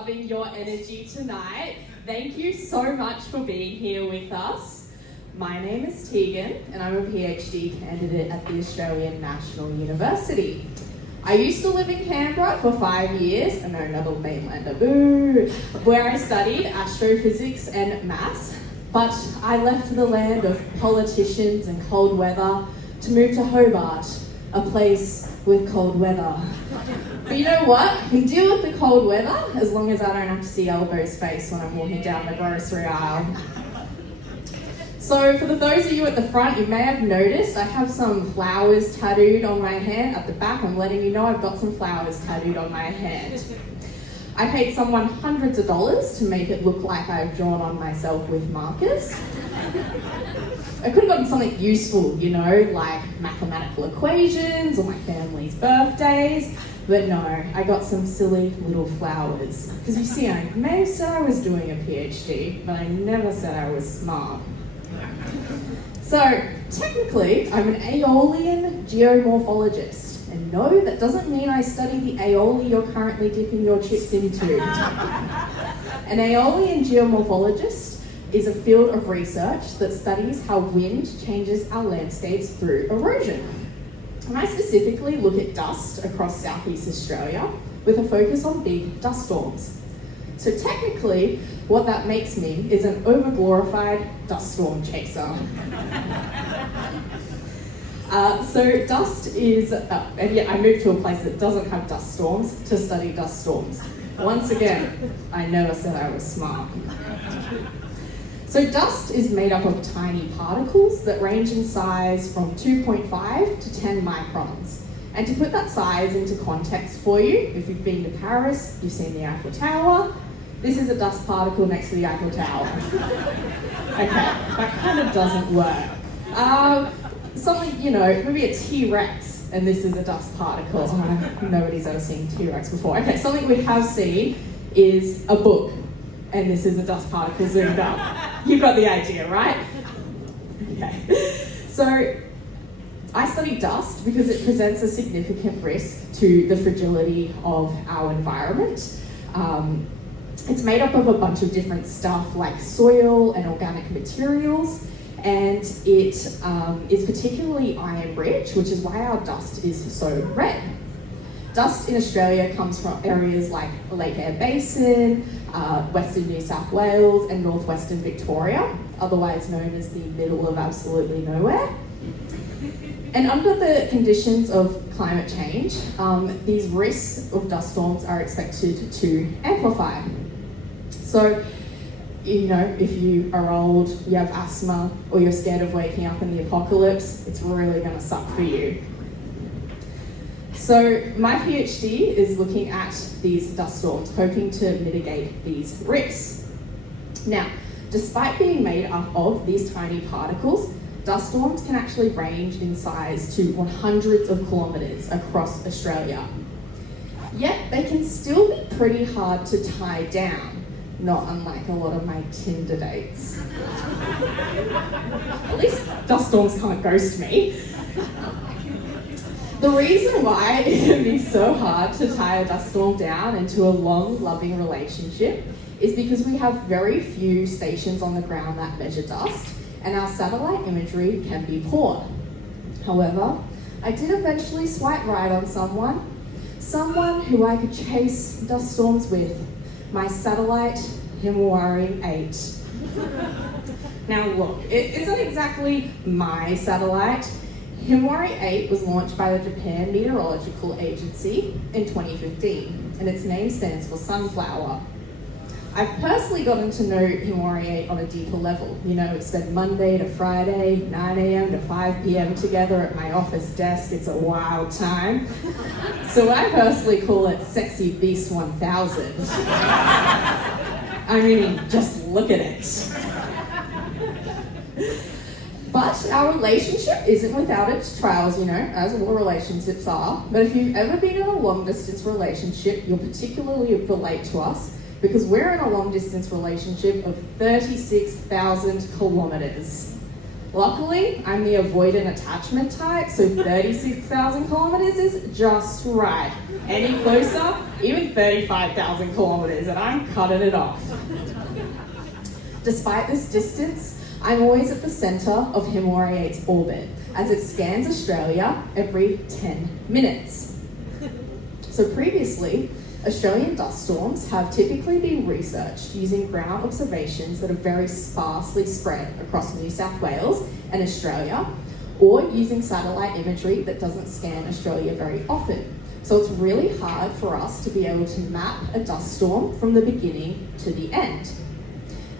loving your energy tonight. Thank you so much for being here with us. My name is Tegan and I'm a PhD candidate at the Australian National University. I used to live in Canberra for 5 years, no, another mainlander, boo, where I studied astrophysics and maths, but I left the land of politicians and cold weather to move to Hobart, a place with cold weather. But you know what? I can deal with the cold weather as long as I don't have to see Elbo's face when I'm walking down the grocery aisle. So for those of you at the front, you may have noticed I have some flowers tattooed on my hand. At the back, I'm letting you know I've got some flowers tattooed on my hand. I paid someone hundreds of dollars to make it look like I've drawn on myself with markers. I could have gotten something useful, you know, like mathematical equations or my family's birthdays, but no, I got some silly little flowers. Because you see, I may have said I was doing a PhD, but I never said I was smart. So, technically, I'm an Aeolian geomorphologist. And no, that doesn't mean I study the aioli you're currently dipping your chips into. An Aeolian geomorphologist is a field of research that studies how wind changes our landscapes through erosion. And I specifically look at dust across Southeast Australia with a focus on big dust storms. So technically, what that makes me is an overglorified dust storm chaser. So dust is, and yeah, I moved to a place that doesn't have dust storms to study dust storms. Once again, I never said I was smart. So dust is made up of tiny particles that range in size from 2.5 to 10 microns. And to put that size into context for you, if you've been to Paris, you've seen the Eiffel Tower. This is a dust particle next to the Eiffel Tower. Okay, that kind of doesn't work. Something, you know, maybe a T-Rex, and this is a dust particle. Nobody's ever seen T-Rex before. Okay, something we have seen is a book, and this is a dust particle zoomed up. You've got the idea, right? Okay. So, I study dust because it presents a significant risk to the fragility of our environment. It's made up of a bunch of different stuff like soil and organic materials, and it is particularly iron rich, which is why our dust is so red. Dust in Australia comes from areas like the Lake Eyre Basin, Western New South Wales and Northwestern Victoria, otherwise known as the middle of absolutely nowhere. And under the conditions of climate change, these risks of dust storms are expected to amplify. So, you know, if you are old, you have asthma, or you're scared of waking up in the apocalypse, it's really going to suck for you. So my PhD is looking at these dust storms, hoping to mitigate these risks. Now, despite being made up of these tiny particles, dust storms can actually range in size to hundreds of kilometres across Australia. Yet they can still be pretty hard to tie down, not unlike a lot of my Tinder dates. At least dust storms can't ghost me. The reason why it can be so hard to tie a dust storm down into a long, loving relationship is because we have very few stations on the ground that measure dust, and our satellite imagery can be poor. However, I did eventually swipe right on someone who I could chase dust storms with, my satellite Himawari 8. Now look, it isn't exactly my satellite. Himawari 8 was launched by the Japan Meteorological Agency in 2015, and its name stands for sunflower. I've personally gotten to know Himawari 8 on a deeper level. You know, we spend Monday to Friday, 9 a.m. to 5 p.m. together at my office desk. It's a wild time. So I personally call it Sexy Beast 1000. I mean, just look at it. But our relationship isn't without its trials, you know, as all relationships are. But if you've ever been in a long-distance relationship, you'll particularly relate to us because we're in a long-distance relationship of 36,000 kilometres. Luckily, I'm the avoidant attachment type, so 36,000 kilometers is just right. Any closer, even 35,000 kilometers, and I'm cutting it off. Despite this distance, I'm always at the center of Himawari 8's orbit, as it scans Australia every 10 minutes. So previously, Australian dust storms have typically been researched using ground observations that are very sparsely spread across New South Wales and Australia, or using satellite imagery that doesn't scan Australia very often. So it's really hard for us to be able to map a dust storm from the beginning to the end.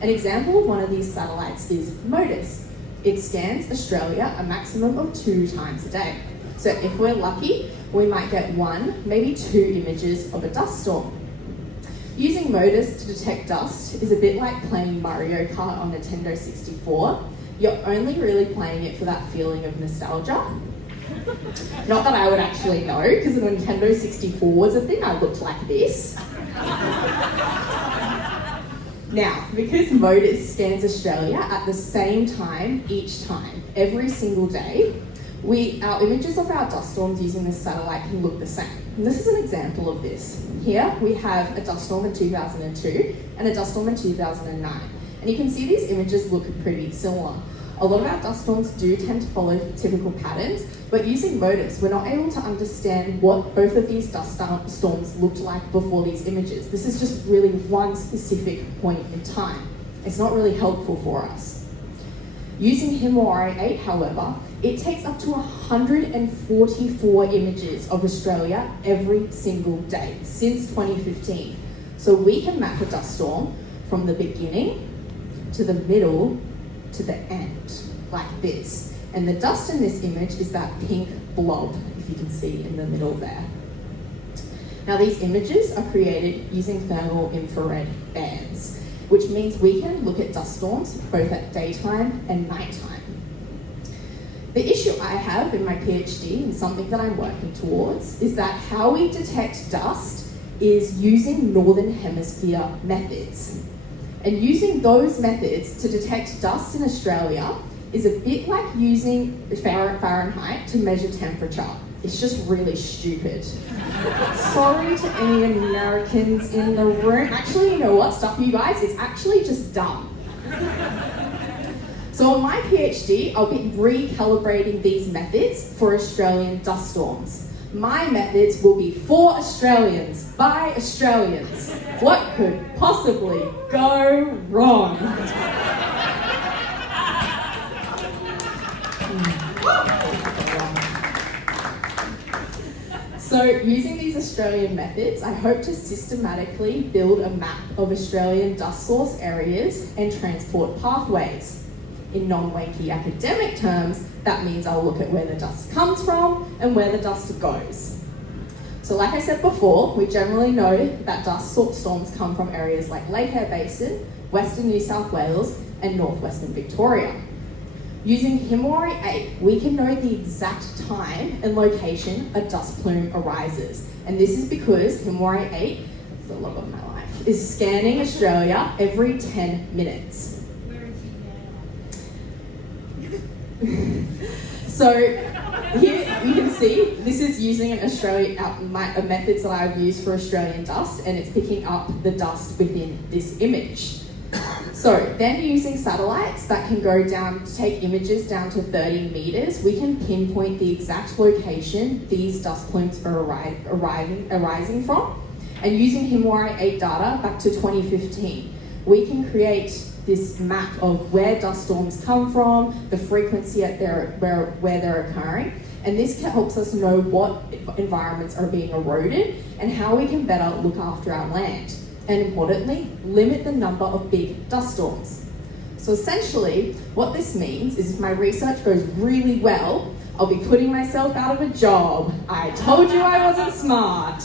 An example of one of these satellites is MODIS. It scans Australia a maximum of 2 times a day. So if we're lucky, we might get 1, maybe 2 images of a dust storm. Using MODIS to detect dust is a bit like playing Mario Kart on Nintendo 64. You're only really playing it for that feeling of nostalgia. Not that I would actually know, because the Nintendo 64 was a thing, I looked like this. Now, because MODIS scans Australia at the same time each time, every single day, our images of our dust storms using this satellite can look the same. And this is an example of this. Here we have a dust storm in 2002 and a dust storm in 2009. And you can see these images look pretty similar. A lot of our dust storms do tend to follow typical patterns, but using MODIS, we're not able to understand what both of these dust storms looked like before these images. This is just really one specific point in time. It's not really helpful for us. Using Himawari 8, however, it takes up to 144 images of Australia every single day since 2015. So we can map a dust storm from the beginning to the middle to the end, like this. And the dust in this image is that pink blob, if you can see in the middle there. Now these images are created using thermal infrared bands, which means we can look at dust storms both at daytime and nighttime. The issue I have in my PhD, and something that I'm working towards, is that how we detect dust is using Northern Hemisphere methods. And using those methods to detect dust in Australia is a bit like using Fahrenheit to measure temperature. It's just really stupid. Sorry to any Americans in the room. Actually, you know what? Stuff you guys, it's actually just dumb. So on my PhD, I'll be recalibrating these methods for Australian dust storms. My methods will be for Australians, by Australians. What could possibly go wrong? So using these Australian methods, I hope to systematically build a map of Australian dust source areas and transport pathways. In non-wanky academic terms, that means I'll look at where the dust comes from and where the dust goes. So like I said before, we generally know that dust storms come from areas like Lake Eyre Basin, Western New South Wales, and Northwestern Victoria. Using Himawari 8, we can know the exact time and location a dust plume arises. And this is because Himawari 8, the love of my life, is scanning Australia every 10 minutes. So here you can see this is using methods that I've used for Australian dust, and it's picking up the dust within this image. So then using satellites that can go down to take images down to 30 meters, we can pinpoint the exact location these dust plumes are arising from. And using Himawari 8 data back to 2015, we can create this map of where dust storms come from, the frequency at where they're occurring, and this helps us know what environments are being eroded and how we can better look after our land. And importantly, limit the number of big dust storms. So essentially, what this means is if my research goes really well, I'll be putting myself out of a job. I told you I wasn't smart.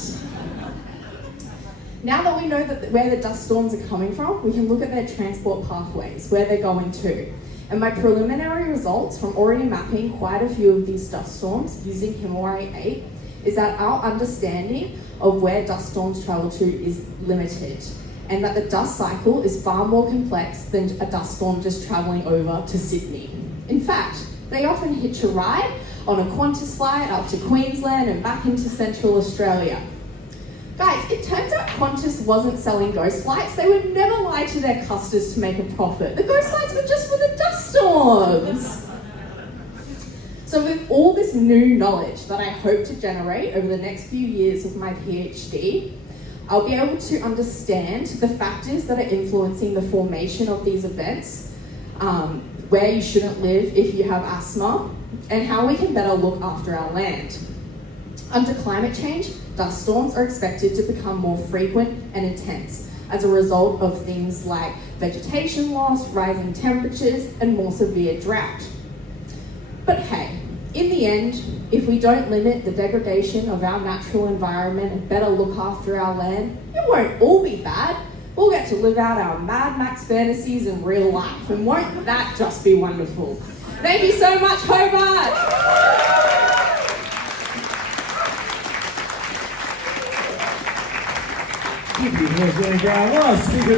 Now that we know where the dust storms are coming from, we can look at their transport pathways, where they're going to. And my preliminary results from already mapping quite a few of these dust storms using Himawari 8 is that our understanding of where dust storms travel to is limited, and that the dust cycle is far more complex than a dust storm just traveling over to Sydney. In fact, they often hitch a ride on a Qantas flight up to Queensland and back into Central Australia. Guys, it turns out Qantas wasn't selling ghost flights. They would never lie to their customers to make a profit. The ghost flights were just for the dust storms. So with all this new knowledge that I hope to generate over the next few years of my PhD, I'll be able to understand the factors that are influencing the formation of these events, where you shouldn't live if you have asthma, and how we can better look after our land. Under climate change, dust storms are expected to become more frequent and intense as a result of things like vegetation loss, rising temperatures, and more severe drought. But hey, in the end, if we don't limit the degradation of our natural environment and better look after our land, it won't all be bad. We'll get to live out our Mad Max fantasies in real life, and won't that just be wonderful? Thank you so much, Hobart! Keep your hands on the ground. Speaker